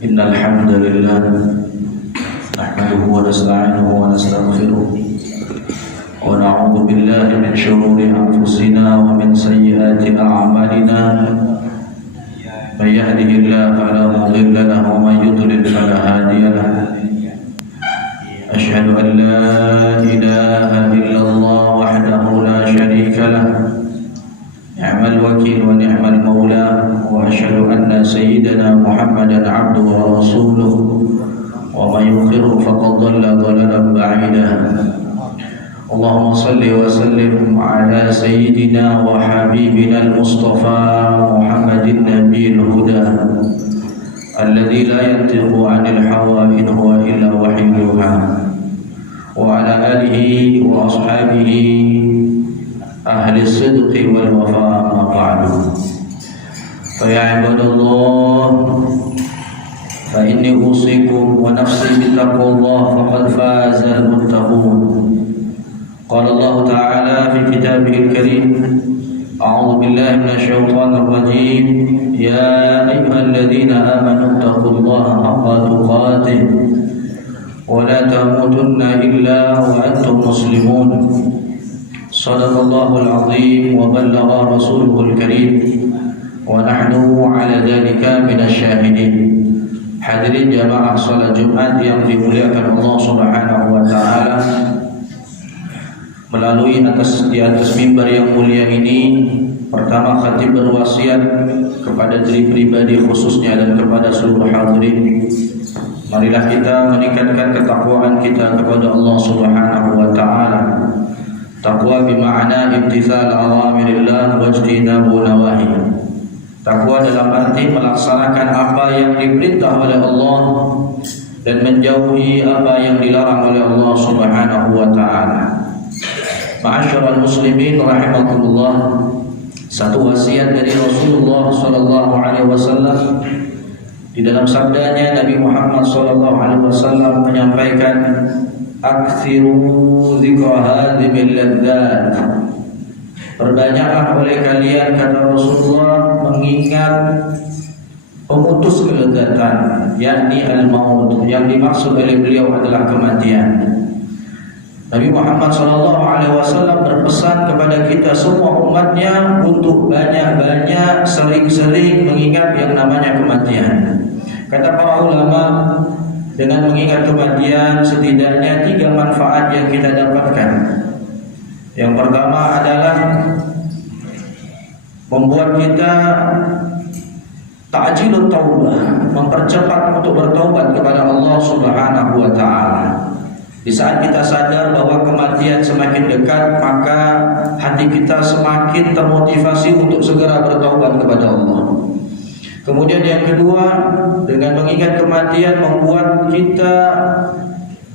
إن الحمد لله نحمده ونستعينه ونستغفره ونعوذ بالله من شرور أنفسنا ومن سيئات أعمالنا من يهده الله فلا مضل له ومن يضلل فلا هادي له أشهد أن لا إله إلا الله وحده لا شريك له نعم الوكيل ونعم المولى وأشهد أن سيدنا محمدا عبده ورسوله ومن يخره فقد ضل ضلالا بعيدا اللهم صل وسلم على سيدنا وحبيبنا المصطفى محمد النبي الهدى الذي لا ينطق عن الهوى إن هو إلا وحي يوحى وعلى آله وأصحابه أهل الصدق والوفاء ما بعد فيا عباد الله فإني أوصيكم ونفسي بتقوى الله فقد فاز المتقون قال الله تعالى في كتابه الكريم أعوذ بالله من الشيطان الرجيم يا أيها الذين آمنوا اتقوا الله حق تقاته ولا تموتن إلا وأنتم مسلمون صدق الله العظيم وبلغ رسوله الكريم ونحن على ذلك من الشاهدين. Hadirin jamaah salat Jumat yang dimuliakan Allah Subhanahu wa taala, melalui di atas mimbar yang mulia ini, pertama khatib berwasiat kepada diri pribadi khususnya dan kepada seluruh hadirin, marilah kita meningkatkan ketakwaan kita kepada Allah Subhanahu wa taala. Taqwa bima'na imtithal awamirillah wajtinabu nawahi. Takwa dalam arti melaksanakan apa yang diperintah oleh Allah dan menjauhi apa yang dilarang oleh Allah Subhanahu wa taala. Ma'asyiral muslimin rahimakumullah, satu wasiat dari Rasulullah sallallahu alaihi wasallam di dalam sabdanya Nabi Muhammad sallallahu alaihi wasallam menyampaikan akthiru dzikra hadhimil ladzat. Perbanyaklah oleh kalian, kata Rasulullah, mengingat pemutus kelezatan, yakni al-maut. Yang dimaksud oleh beliau adalah kematian. Nabi Muhammad SAW berpesan kepada kita semua umatnya untuk banyak-banyak, sering-sering mengingat yang namanya kematian. Kata para ulama, dengan mengingat kematian setidaknya 3 manfaat yang kita dapatkan. Yang pertama adalah membuat kita ta'jilut taubah, mempercepat untuk bertaubat kepada Allah Subhanahu wa taala. Di saat kita sadar bahwa kematian semakin dekat, maka hati kita semakin termotivasi untuk segera bertaubat kepada Allah. Kemudian yang kedua, dengan mengingat kematian membuat kita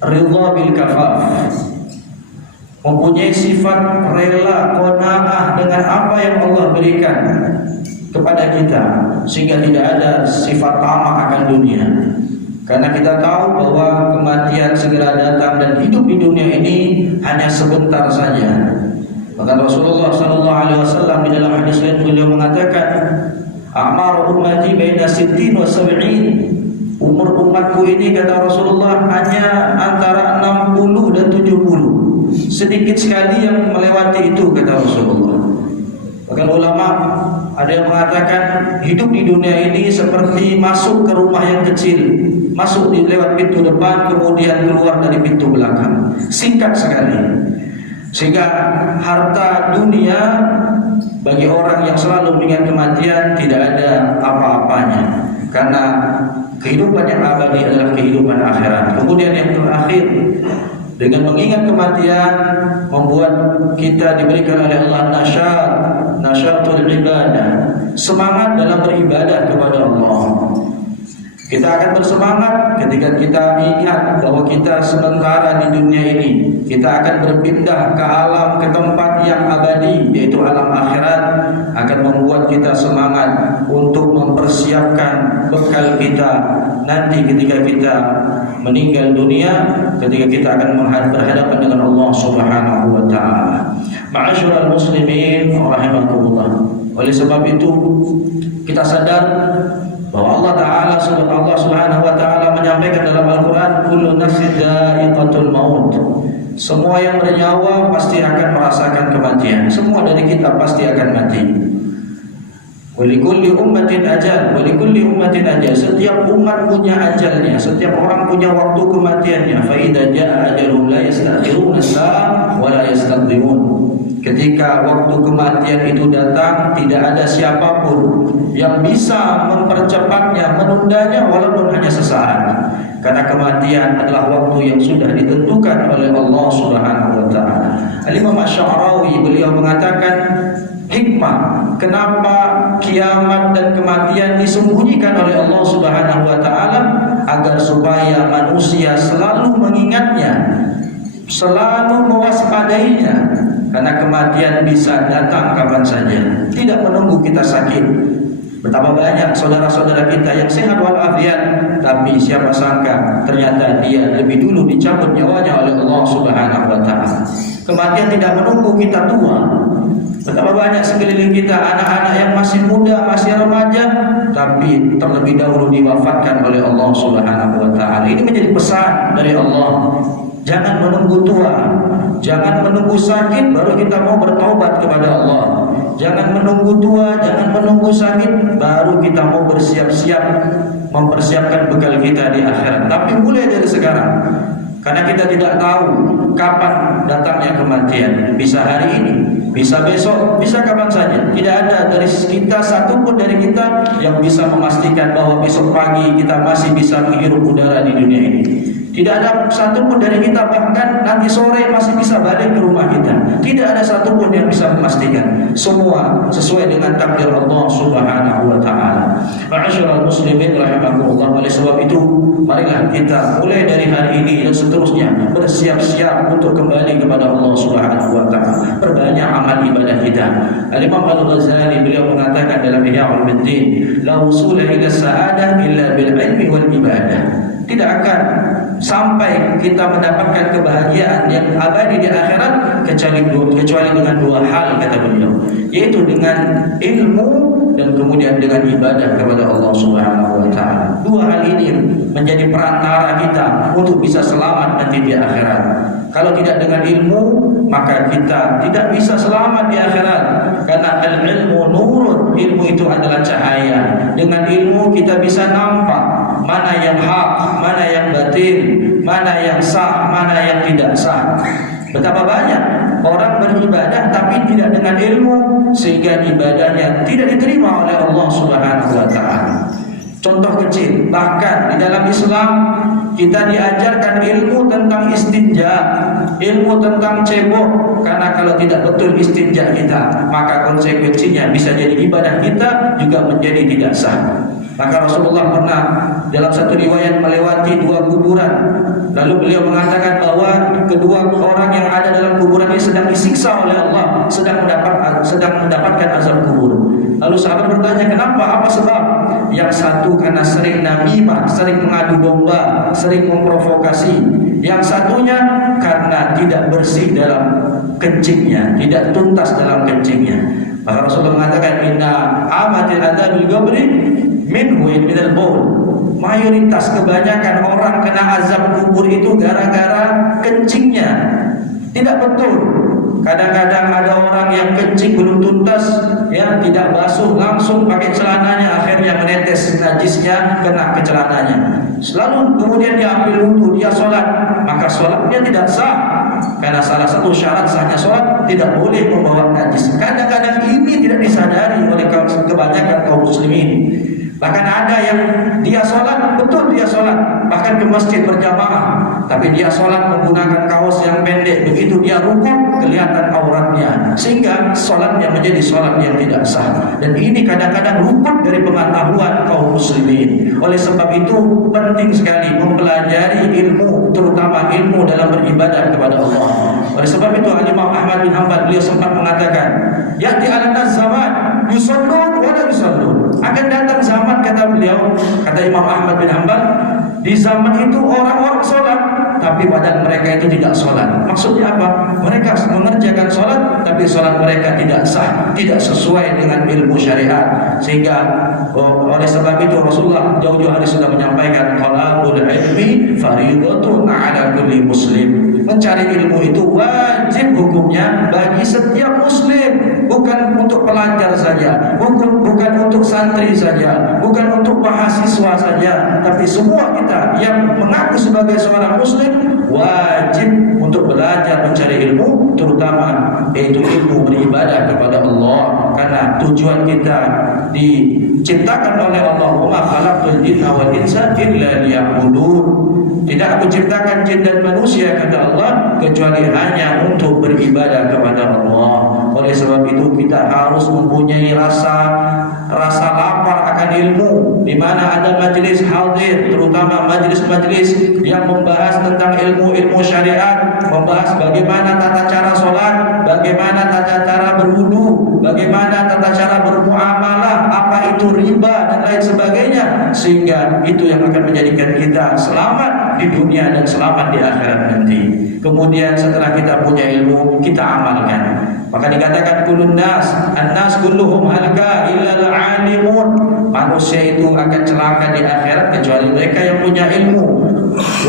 ridha bil kafaf, mempunyai sifat rela, qanaah dengan apa yang Allah berikan kepada kita, sehingga tidak ada sifat tamak akan dunia. Karena kita tahu bahwa kematian segera datang dan hidup di dunia ini hanya sebentar saja. Bahkan Rasulullah SAW di dalam hadis lain beliau mengatakan, a'mar ummati baina 60 wa 70. Umur umatku ini, kata Rasulullah, hanya antara 60 dan 70. Sedikit sekali yang melewati itu, kata Rasulullah. Bahkan ulama ada yang mengatakan hidup di dunia ini seperti masuk ke rumah yang kecil, masuk lewat pintu depan, kemudian keluar dari pintu belakang. Singkat sekali. Sehingga harta dunia bagi orang yang selalu mengingat kematian tidak ada apa-apanya, karena kehidupan yang abadi adalah kehidupan akhirat. Kemudian yang terakhir, dengan mengingat kematian membuat kita diberikan oleh Allah nasyatul ibadah, semangat dalam beribadah kepada Allah. Kita akan bersemangat ketika kita ingat bahwa kita sementara di dunia ini, kita akan berpindah ke alam, ke tempat yang abadi, yaitu alam akhirat. Akan membuat kita semangat untuk mempersiapkan bekal kita nanti ketika kita meninggal dunia, ketika kita akan berhadapan dengan Allah Subhanahu wa taala. Ma'asyiral muslimin rahimakumullah. Oleh sebab itu kita sadar bahwa Allah Subhanahu wa taala menyampaikan dalam Al-Qur'an, kullu nafsin dha'iqatul maut. Semua yang bernyawa pasti akan merasakan kematian. Semua dari kita pasti akan mati. Walikulli ummatin ajal, walikulli ummatin ajal. Setiap umat punya ajalnya, setiap orang punya waktu kematiannya. Fa idza jaa ajaluhum la yastakhiruna sa'a wa la yastaqdimun. Ketika waktu kematian itu datang, tidak ada siapapun yang bisa mempercepatnya, menundanya walaupun hanya sesaat. Karena kematian adalah waktu yang sudah ditentukan oleh Allah Subhanahu wa taala. Al-Imam Asy-Sya'rawi beliau mengatakan hikmah kenapa kiamat dan kematian disembunyikan oleh Allah Subhanahu wa taala agar supaya manusia selalu mengingatnya, selalu mewaspadainya. Karena kematian bisa datang kapan saja, tidak menunggu kita sakit. Betapa banyak saudara-saudara kita yang sehat walafiat, tapi siapa sangka ternyata dia lebih dulu dicabut nyawanya oleh Allah Subhanahu wa taala. Kematian tidak menunggu kita tua. Betapa banyak sekeliling kita anak-anak yang masih muda, masih remaja, tapi terlebih dahulu diwafatkan oleh Allah Subhanahu wa taala. Ini menjadi pesan dari Allah. Jangan menunggu tua, jangan menunggu sakit baru kita mau bertaubat kepada Allah. Jangan menunggu tua, jangan menunggu sakit baru kita mau bersiap-siap mempersiapkan bekal kita di akhirat. Tapi mulai dari sekarang. Karena kita tidak tahu kapan datangnya kematian. Bisa hari ini, bisa besok, bisa kapan saja. Tidak ada dari kita satupun dari kita yang bisa memastikan bahwa besok pagi kita masih bisa menghirup udara di dunia ini. Tidak ada satupun dari kita bahkan nanti sore masih bisa balik ke rumah kita. Tidak ada satupun yang bisa memastikan. Semua sesuai dengan takdir Allah Subhanahu wa taala. Ma'asyiral muslimin rahimakumullah. Oleh sebab itu, marilah kita mulai dari hari ini dan seterusnya bersiap-siap untuk kembali kepada Allah Subhanahu wa taala. Perbanyak amal ibadah kita. Al-Imam Al-Ghazali beliau mengatakan dalam Ihya Ulumuddin, la wusula ila sa'adah illa bil ilmi wal ibadah. Tidak akan sampai kita mendapatkan kebahagiaan yang abadi di akhirat kecuali dengan dua hal, kata beliau, yaitu dengan ilmu dan kemudian dengan ibadah kepada Allah Subhanahu wa taala. Dua hal ini menjadi perantara kita untuk bisa selamat nanti di akhirat. Kalau tidak dengan ilmu, maka kita tidak bisa selamat di akhirat. Karena al-ilmu nurun, ilmu itu adalah cahaya. Dengan ilmu kita bisa nampak mana yang hak, mana yang batin, mana yang sah, mana yang tidak sah. Betapa banyak orang beribadah tapi tidak dengan ilmu, sehingga ibadahnya tidak diterima oleh Allah Subhanahu wa taala. Contoh kecil, bahkan di dalam Islam kita diajarkan ilmu tentang istinja, ilmu tentang cebok. Karena kalau tidak betul istinja kita, maka konsekuensinya bisa jadi ibadah kita juga menjadi tidak sah. Maka Rasulullah pernah dalam satu riwayat melewati dua kuburan. Lalu beliau mengatakan bahwa kedua orang yang ada dalam kuburan ini sedang disiksa oleh Allah, sedang mendapatkan azab kubur. Lalu sahabat bertanya, kenapa? Apa sebab? Yang satu karena sering namimah, sering mengadu domba, sering memprovokasi. Yang satunya karena tidak bersih dalam kencingnya, tidak tuntas dalam kencingnya. Maka Rasulullah mengatakan, inna amatil adzabil qabri minhu minal baul. Mayoritas kebanyakan orang kena azab kubur itu gara-gara kencingnya. Tidak betul. Kadang-kadang ada orang yang kencing belum tuntas, ya, tidak basuh, langsung pakai celananya, akhirnya menetes najisnya kena ke celananya. Selalu kemudian dia ambil wudu, dia sholat, maka sholatnya tidak sah. Karena salah satu syarat sahnya sholat tidak boleh membawa najis. Kadang-kadang ini tidak disadari oleh kebanyakan kaum muslimin. Bahkan ada yang dia sholat, betul dia sholat, bahkan ke masjid berjamaah, tapi dia sholat menggunakan kaos yang pendek. Begitu dia rukuk, kelihatan auratnya, sehingga sholatnya menjadi sholat yang tidak sah. Dan ini kadang-kadang luput dari pengetahuan kaum muslimin. Oleh sebab itu penting sekali mempelajari ilmu, terutama ilmu dalam beribadah kepada Allah. Oleh sebab itu Imam Ahmad bin Hanbal beliau sempat mengatakan, ya'ti 'alan zaman yusallun wa la yusallun. Akan datang zaman, kata beliau, kata Imam Ahmad bin Hanbal, di zaman itu orang-orang sholat tapi badan mereka itu tidak sholat. Maksudnya apa? Mereka mengerjakan sholat, tapi sholat mereka tidak sah, tidak sesuai dengan ilmu syariat. Sehingga oleh sebab itu Rasulullah jauh-jauh hari sudah menyampaikan, talabul ilmi fariidatun 'ala kulli muslim. Mencari ilmu itu wajib hukumnya bagi setiap muslim, bukan untuk pelajar saja, bukan untuk santri saja, bukan untuk mahasiswa saja, tapi semua kita yang mengaku sebagai seorang muslim wajib untuk belajar mencari ilmu, terutama yaitu ilmu beribadah kepada Allah. Karena tujuan kita diciptakan oleh Allah, wa ma khalaqtul jinna wal insa illa liya'budun. Tidak aku ciptakan jin dan manusia, kata Allah, kecuali hanya untuk beribadah kepada Allah. Oleh sebab itu kita harus mempunyai rasa lapar akan ilmu. Di mana ada majlis hadir, terutama majlis-majlis yang membahas tentang ilmu-ilmu syariat, membahas bagaimana tata cara sholat, bagaimana tata cara berwudu, bagaimana tata cara bermuamalah, apa itu riba dan lain sebagainya, sehingga itu yang akan menjadikan kita selamat di dunia dan selamat di akhirat nanti. Kemudian setelah kita punya ilmu, kita amalkan. Maka dikatakan kulun nas, an-nas kulluhum halka illa al-alimun. Manusia itu akan celaka di akhirat kecuali mereka yang punya ilmu.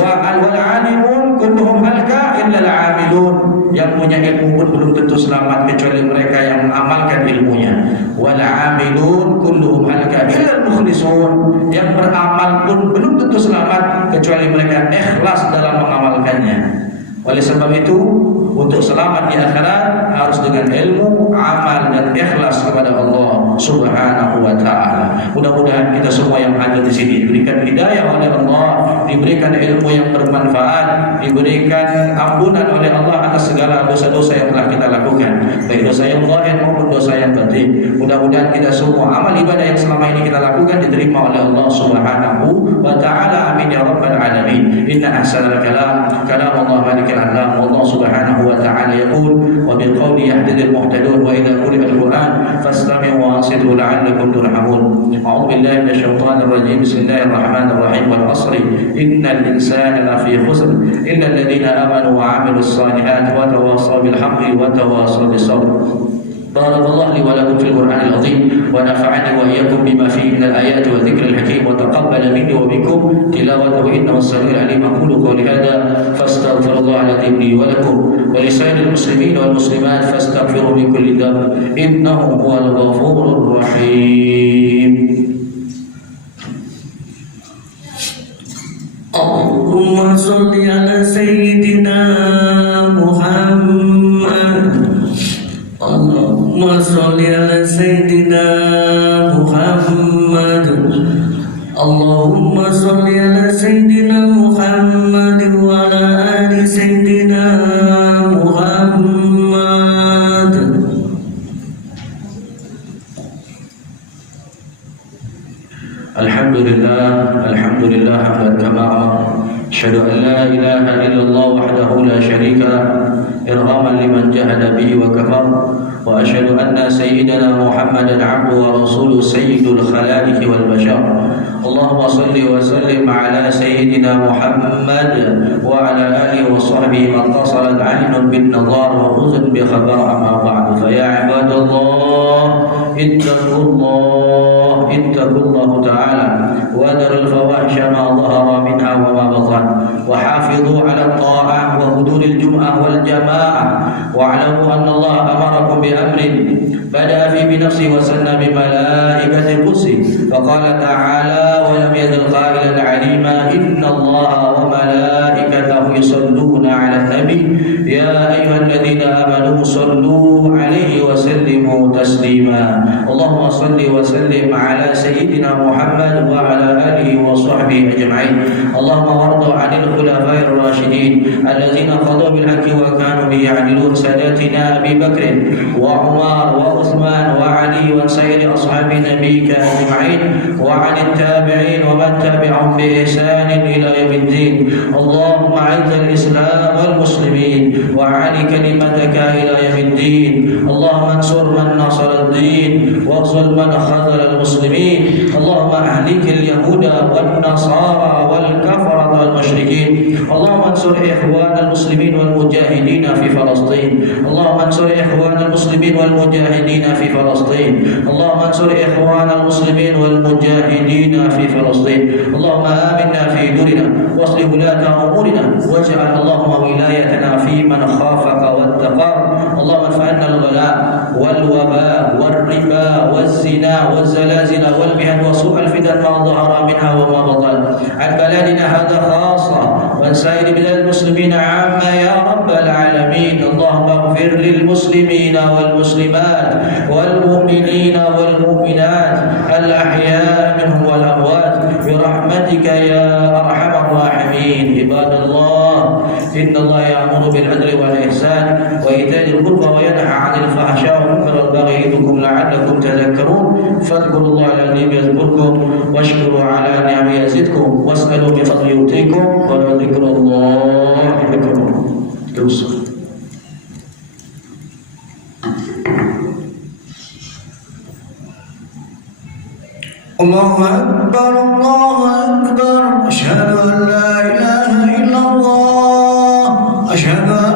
Wa al-alimun kulluhum halka illa al-amilun. Yang punya ilmu pun belum tentu selamat kecuali mereka yang mengamalkan ilmunya. Wal amilun kulluhum halka illa al-mukhlisun. Yang beramal pun belum tentu selamat kecuali mereka ikhlas dalam mengamalkannya. Oleh sebab itu, untuk selamat di akhirat harus dengan ilmu, amal dan ikhlas kepada Allah Subhanahu wa taala. Mudah-mudahan kita semua yang ada di sini diberikan hidayah oleh Allah, diberikan ilmu yang bermanfaat, diberikan ampunan oleh Allah atas segala dosa-dosa yang telah kita lakukan, baik dosa yang zahir maupun dosa yang batin. Mudah-mudahan kita semua amal ibadah yang selama ini kita lakukan diterima oleh Allah Subhanahu wa taala. Amin ya rabbal alamin. Inna ahsanal kalam Allah malikal alam. Allah Subhanahu wa ta'ala yaqul wa biqawli yahdil muhtadun wa idza quri'a al-Qur'an fastami'u wa ansitu la'allakum turhamun. A'udzu billahi minasy syaithanir rajim. Bismillahirrahmanir rahim. Wal 'ashri innal insana lafi khusr illa alladziina amanu wa 'amilus salihati wa tawassaw bil haqqi wa tawassaw bis sabr. بارك الله لي ولكم في القرآن العظيم ونفعني وإياكم بما فيه من الآيات والذكر الحكيم وتقبل مني ومنكم تلاوته إنه السميع العليم. أقول قولي هذا فاستغفر الله العظيم لي ولكم ولسائر المسلمين والمسلمات فاستغفروا من كل ذنب إنه هو الغفور الرحيم. اللهم صل على سيدنا محمد. Allahumma sholli ala Sayyidina Muhammad. Allahumma sholli ala Sayyidina Muhammad wa ala ali Sayyidina Muhammad. Alhamdulillah hamdan kama amara. Asyhadu an la ilaha illallah wahdahu la syarika lahu irhaman liman jahada bihi wa kafar. Wa asyhadu anna sayyidana Muhammadan 'abduhu wa rasuluhu sayyidul khalaiqi wal bashar. Allahumma shalli wa sallim ala sayyidina Muhammad wa ala alihi wa sahbihi man tasalat 'aynun bin nadhar wa uzun bi khabar amma ba'du. Fa ya ibadallah ittaqullah ta'ala wa darul fawahisha ma dhahara minha wa ma batan wa hafidhu 'ala at-ta'ah wa huduril jum'ah wal jama'ah wa 'alamu anna Allah amarakum bi amrin bada'a fi bi nafsihi wa sanna bi malaikati qudsi fa qala ta'ala wa lam yazal qailan 'alima inna Allah wa malaikatahu yusalluna 'alan nabi ya ayyuhalladzina amanu sallu 'alaihi wa sallimu taslima. Allahumma salli wa sallim 'ala sayyidina Muhammad wa 'ala alihi wa sahbihi ajma'in. Allahumma warda 'anil khulafa'ir rasyidin alladzina qadaw bil haqqi wa kanu bihi 'adilun sadatina Abi Bakr wa Umar wa Uthman wa Ali wa sayyidi ashabi nabiyyika ajma'in wa 'anil tabi'in wa man tabi'ahum bi ihsan ila yaumiddin. Allahumma 'izzal islam wal muslimin wa 'ali kalimataka ila yaumiddin. Allahumma ansur man nasara ad-din wa واخذل من خذل المسلمين اللهم أهلك اليهود والنصارى والكفرة والمشركين اللهم انصر إخوان المسلمين والمجاهدين في فلسطين اللهم انصر إخوان المسلمين والمجاهدين في فلسطين اللهم انصر إخوان المسلمين والمجاهدين في فلسطين اللهم آمنا في دورنا واصلح ولاة أمورنا واجعل اللهم ولايتنا في من خافك واتقاك اللهم ارفع عنا الغلاء والوباء والربا والزنا والزلازل والمهن وسوء الفتن ما ظهر منها وما بطن عن بلادنا هذا خاصة وعن سائر بلاد المسلمين عامة يا رب العالمين اللهم اغفر للمسلمين والمسلمات والمؤمنين والمؤمنات الأحياء منهم والأموات برحمتك يا أرحم الراحمين عباد الله إن الله يأمر بالعدل والإحسان وإيتاء ذي القربى وينهى عن الفحشاء والمنكر والبغي يعظكم لعلكم تذكرون فاذكروا الله العظيم يذكركم واشكروا على نعمه يزدكم واسألوا بفضله يؤتيكم ولذكر الله أكبر. الله أكبر الله أكبر أشهد أن لا إله إلا الله أشهد أن